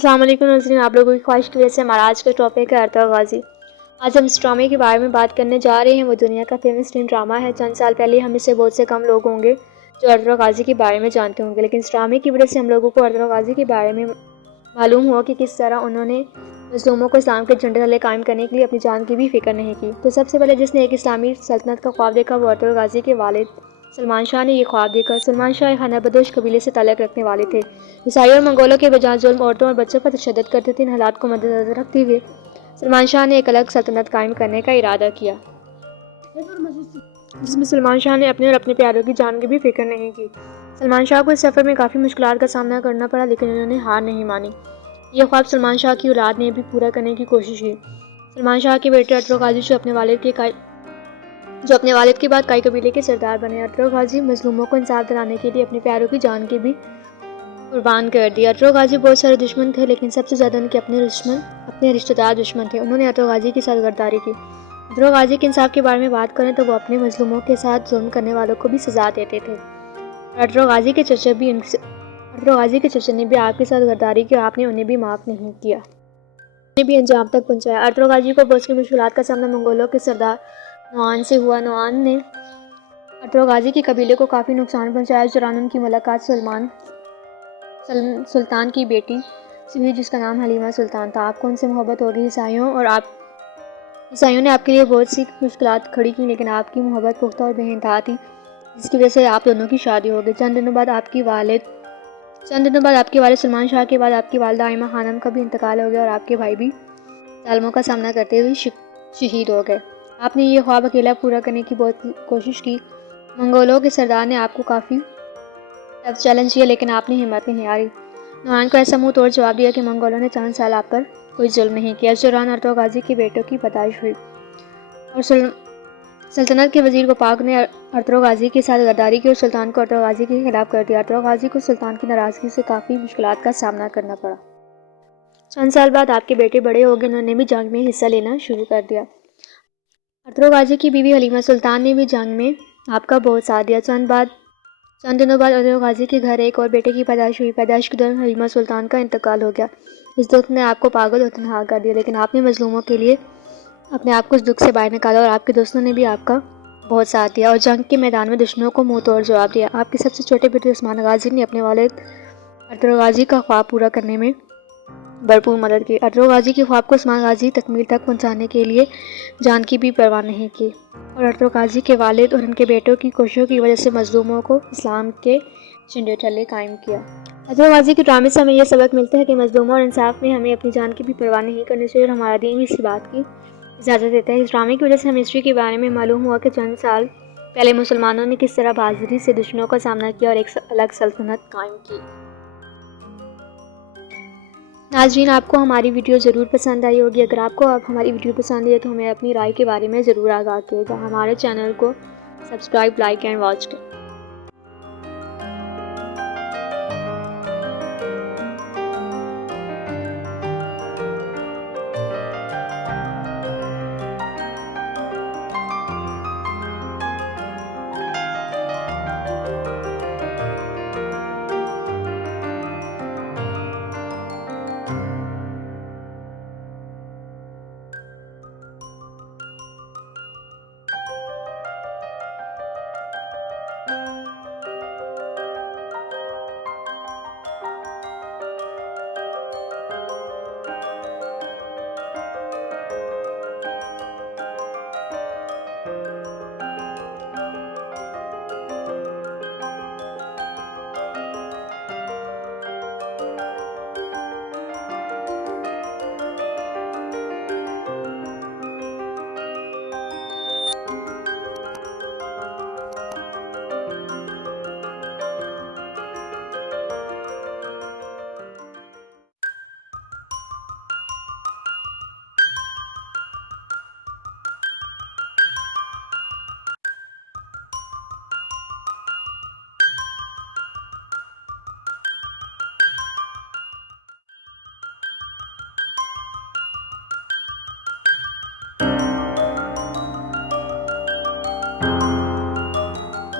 अस्सलाम वालेकुम नाज़रीन, आप लोगों की ख्वाहिश की वजह से हमारा आज का टॉपिक है अर्तुग़रुल गाज़ी। आज हम इस ड्रामे के बारे में बात करने जा रहे हैं। वो दुनिया का फेमस टीन ड्रामा है। चंद साल पहले हम इससे बहुत से कम लोग होंगे जो अर्तुग़रुल गाज़ी के बारे में जानते होंगे, लेकिन इस ड्रामे की वजह से हम लोगों को अर्तुग़रुल गाज़ी के बारे में मालूम हुआ कि किस तरह उन्होंने मज़लूमों को इस्लाम के झंडे तले कायम करने के लिए अपनी जान की भी फ़िक्र नहीं की। तो सबसे पहले जिसने एक इस्लामी सल्तनत का ख्वाब देखा वो अर्तुग़रुल गाज़ी के वालिद सलमान शाह ने ये ख्वाब देखा। सलमान शाह खाना बदोश कबीले से ताल्लुक़ रखने वाले थे। ईसाई और मंगोलों के बजाय जुल्म औरतों और बच्चों पर तशद्दुद करते थे। इन हालात को मद्देनज़र रखते हुए सलमान शाह ने एक अलग सल्तनत कायम करने का इरादा किया, जिसमें सलमान शाह ने अपने और अपने प्यारों की जान की भी फिक्र नहीं की। सलमान शाह को इस सफ़र में काफ़ी मुश्किलात का सामना करना पड़ा, लेकिन उन्होंने हार नहीं मानी। यह ख्वाब सलमान शाह की औलाद ने भी पूरा करने की कोशिश की। सलमान शाह के बेटे अर्तुग़रुल गाज़ी जो अपने वालिद के बाद काई कबीले के सरदार बने। अर्तुग़रुल गाज़ी मज़लूमों को इंसाफ दिलाने के लिए अपने प्यारों की जान की भी कुर्बान कर दी। अर्तुग़रुल गाज़ी बहुत सारे दुश्मन थे, लेकिन सबसे ज़्यादा उनके अपने रिश्तेदार दुश्मन थे। उन्होंने अर्तुग़रुल गाज़ी के साथ गद्दारी की। अर्तुग़रुल गाज़ी के इंसाफ के बारे में बात करें तो वो अपने मज़लूमों के साथ जुल्म करने वालों को भी सज़ा देते थे। अर्तुग़रुल गाज़ी के चचा ने भी आपके साथ गद्दारी की और आपने उन्हें भी माफ़ नहीं किया, उन्हें भी अंजाम तक पहुँचाया। अर्तुग़रुल गाज़ी को बहुत सी मुश्किलात का सामना मंगोलों के सरदार नौआन से हुआ। नौआन ने अर्तुग़रुल गाज़ी के कबीले को काफ़ी नुकसान पहुँचाया। इस दौरान उनकी मुलाकात सुल्तान की बेटी से हुई, जिसका नाम हलीमा सुल्तान था। आपको उनसे मोहब्बत होगी। ईसाइयों ने आपके लिए बहुत सी मुश्किलात खड़ी की, लेकिन आपकी मोहब्बत पुख्ता और बेइंतहा थी, जिसकी वजह से आप दोनों की शादी हो गई। चंद दिनों बाद आपके वालिद सलमान शाह के बाद आपकी वालिदा आइमा खानम का भी इंतकाल हो गया और आपके भाई भी ज़ालिमों का सामना करते हुए शहीद हो गए। आपने ये ख्वाब अकेला पूरा करने की बहुत कोशिश की। मंगोलों के सरदार ने आपको काफ़ी टफ चैलेंज किया, लेकिन आपने हिम्मत नहीं हारी। नौआन को ऐसा मुंह तोड़ जवाब दिया कि मंगोलों ने 4 साल आप पर कोई जुल्म नहीं किया। इस दौरान अर्तुग़रुल गाज़ी के बेटों की पैदाइश हुई और सल्तनत के वज़ीर वफ़ाक़ ने अर्तुग़रुल गाज़ी के साथ गद्दारी की और सुल्तान को अर्तुग़रुल गाज़ी के खिलाफ कर दिया। अर्तुग़रुल गाज़ी को सुल्तान की नाराज़गी से काफ़ी मुश्किलात का सामना करना पड़ा। चंद साल बाद आपके बेटे बड़े हो गए, उन्होंने भी जंग में हिस्सा लेना शुरू कर दिया। अर्तुग़रुल गाज़ी की बीवी हलीमा सुल्तान ने भी जंग में आपका बहुत साथ दिया। चंद दिनों बाद अर्तुग़रुल गाज़ी के घर एक और बेटे की पैदाइश हुई। पैदाइश के दौरान हलीमा सुल्तान का इंतकाल हो गया। इस दुख ने आपको पागल और तन्हा कर दिया, लेकिन आपने मज़लूमों के लिए अपने आप को इस दुख से बाहर निकाला और आपके दोस्तों ने भी आपका बहुत साथ दिया और जंग के मैदान में दुश्मनों को मुंह तोड़ जवाब दिया। आपके सबसे छोटे बेटे उस्मान गाज़ी ने अपने वालिद अर्तुग़रुल गाज़ी का ख्वाब पूरा करने में भरपूर मदद की। अर्तुग़रुल गाज़ी के ख्वाब को उस्मान गाज़ी तकमील तक पहुँचाने के लिए जान की भी परवाह नहीं की और अर्तुग़रुल गाज़ी के वालिद और उनके बेटों की कोशिशों की वजह से मज़लूमों को इस्लाम के झंडे तले कायम किया। अर्तुग़रुल गाज़ी के ड्रामे से हमें यह सबक मिलता है कि मज़लूमों और इंसाफ में हमें अपनी जान की भी परवाह नहीं करनी चाहिए और हमारा दीन भी इसी बात की इजाज़त देता है। इस ड्रामे की वजह से हमें हिस्ट्री के बारे में मालूम हुआ कि चंद साल पहले मुसलमानों ने किस तरह बहादुरी से दुश्मनों का सामना किया और एक अलग सल्तनत कायम की। नाज़रीन, आपको हमारी वीडियो ज़रूर पसंद आई होगी। अगर आपको हमारी वीडियो पसंद आई है तो हमें अपनी राय के बारे में ज़रूर आगाह कीजिएगा। हमारे चैनल को सब्सक्राइब, लाइक एंड वॉच करें।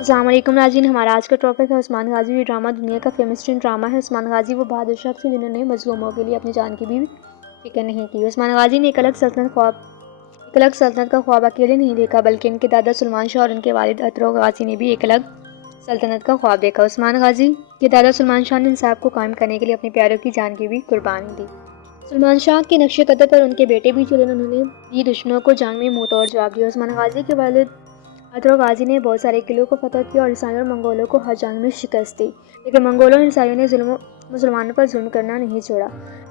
अस्सलाम वालेकुम नाज़रीन, हमारा आज का टॉपिक है उस्मान गाजी। ये ड्रामा दुनिया का फेमस ड्रामा है। उस्मान गाजी वो बहादुर शख्स है जिन्होंने मजलूमों के लिए अपनी जान की भी फिक्र नहीं की। उस्मान गाजी ने एक अलग सल्तनत का ख्वाब अकेले नहीं देखा, बल्कि इनके दादा सुलेमान शाह और उनके वालिद अतरो गाजी ने भी एक अलग सल्तनत का ख्वाब देखा। उस्मान गाजी के दादा सुलेमान शाह ने इंसाफ को कायम करने के लिए अपने प्यारों की जान की भी कुर्बानी दी। सुलेमान शाह के नक्शे कदम पर उनके बेटे भी चले, उन्होंने भी दुश्मनों को जंग में मुंह तोड़ जवाब दिया। उस्मान गाजी के वालिद अतरो गाजी ने बहुत सारे किलों को फतह किया और ईसाइयों और मंगोलों को हर जंग में शिकस्त दी, लेकिन मंगोलों और ईसाइयों ने मुसलमानों पर जुल्म करना नहीं छोड़ा।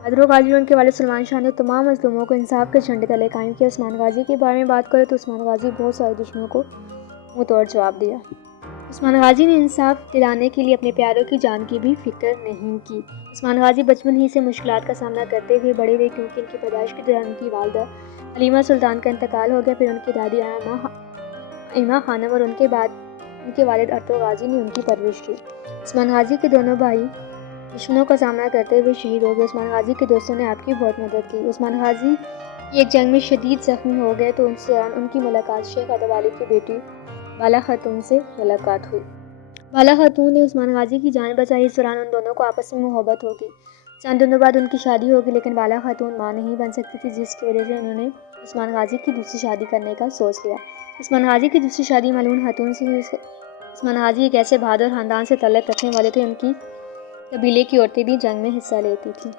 अतरो गाजी और उनके वालिद सुलेमान शाह ने तमाम मजलूमों को इंसाफ के झंडे तले कायम किया। उस्मान गाजी के बारे में बात करें तो उस्मान गाजी बहुत सारे दुश्मनों को मुंह तोड़ जवाब दिया। उस्मान गाजी ने इंसाफ दिलाने के लिए अपने प्यारों की जान की भी फिक्र नहीं की। उस्मान गाजी बचपन ही से मुश्किलात का सामना करते हुए बड़े हुए, क्योंकि उनकी पैदाइश के दौरान उनकी वालदा हलीमा सुल्तान का इंतकाल हो गया। फिर उनकी दादी इमा खानम और उनके बाद उनके वालिद अतरो गाजी ने उनकी परवरिश की। उस्मान गाजी के दोनों भाई दुश्मनों का सामना करते हुए शहीद हो गए। उस्मान गाजी के दोस्तों ने आपकी बहुत मदद की। उस्मान गाजी एक जंग में शदीद जख्मी हो गए तो उस दौरान उनकी मुलाकात शेख अदवाली की बेटी बाला खातून से मुलाकात हुई। बाला खातून ने उस्मान गाजी की जान बचाई। इस दौरान उन दोनों को आपस में मोहब्बत हो गई। चंद दिनों बाद उनकी शादी होगी, लेकिन बाला खातून मां नहीं बन सकती थी, जिसकी वजह से उन्होंने उस्मान गाजी की दूसरी शादी करने का सोच लिया। उस्मान गाजी की दूसरी शादी मलून खातून से हुई। उस्मान गाजी एक ऐसे बहादुर खानदान से तल्लुक़ रखने वाले थे, उनकी कबीले की औरतें भी जंग में हिस्सा लेती थीं।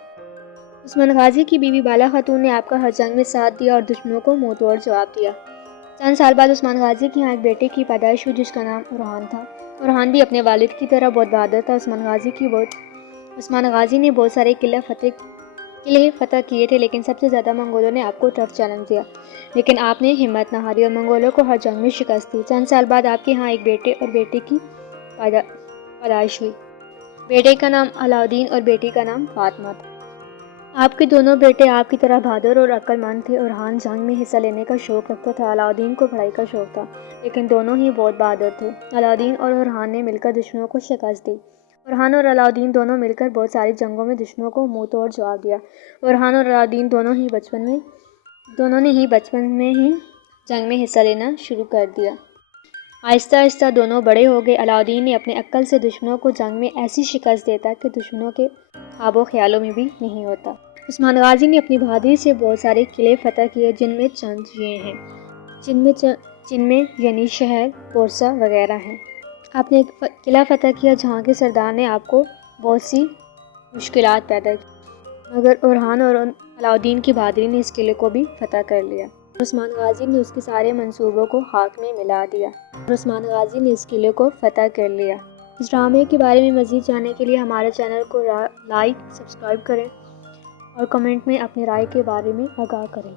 उस्मान गाजी की बीवी बाला खातून ने आपका हर जंग में साथ दिया और दुश्मनों को मुंह तोड़ जवाब दिया। चंद साल बाद उस्मान गाजी की यहाँ एक बेटे की पैदाइश हुई, जिसका नाम उरहान था। उरहान भी अपने वालिद की तरह बहुत बहादुर था। उस्मान गाजी ने बहुत सारे किले फतह किए थे, लेकिन सबसे ज़्यादा मंगोलों ने आपको टफ चैलेंज दिया, लेकिन आपने हिम्मत न हारी और मंगोलों को हर जंग में शिकस्त दी। चंद साल बाद आपके यहाँ एक बेटे और बेटी की पैदाइश हुई। बेटे का नाम अलाउद्दीन और बेटी का नाम फातिमा था। आपके दोनों बेटे आपकी तरह बहादुर और अक्लमंद थे। उरहान जंग में हिस्सा लेने का शौक रखता था, अलाउद्दीन को पढ़ाई का शौक था, लेकिन दोनों ही बहुत बहादुर थे। अलाउद्दीन और उरहान ने मिलकर दुश्मनों को शिकस्त दी। उरहान और अलाउद्दीन दोनों मिलकर बहुत सारी जंगों में दुश्मनों को मुंह तोड़ जवाब दिया। उरहान और अलाउद्दीन दोनों ने ही बचपन में ही जंग में हिस्सा लेना शुरू कर दिया। आहिस्ता आहिस्ता दोनों बड़े हो गए। अलाउद्दीन ने अपने अक्ल से दुश्मनों को जंग में ऐसी शिकस्त देता कि दुश्मनों के ख्वाबों ख्यालों में भी नहीं होता। उस्मान गाजी ने अपनी बहादुरी से बहुत सारे किले फतह किए, जिनमें चंद ये हैं, जिनमें यानी शहर, बोरसा वगैरह हैं। आपने एक किला फतह किया जहाँ के सरदार ने आपको बहुत सी मुश्किलात पैदा की, मगर उरहान और अलाउद्दीन की बहादुरी ने इस किले को भी फतह कर लिया। उस्मान गाजी ने उसके सारे मंसूबों को खाक में मिला दिया। उस्मान गाजी ने इस किले को फतह कर लिया। इस ड्रामे के बारे में मज़ीद जानने के लिए हमारे चैनल को लाइक, सब्सक्राइब करें और कमेंट में अपनी राय के बारे में आगाह करें।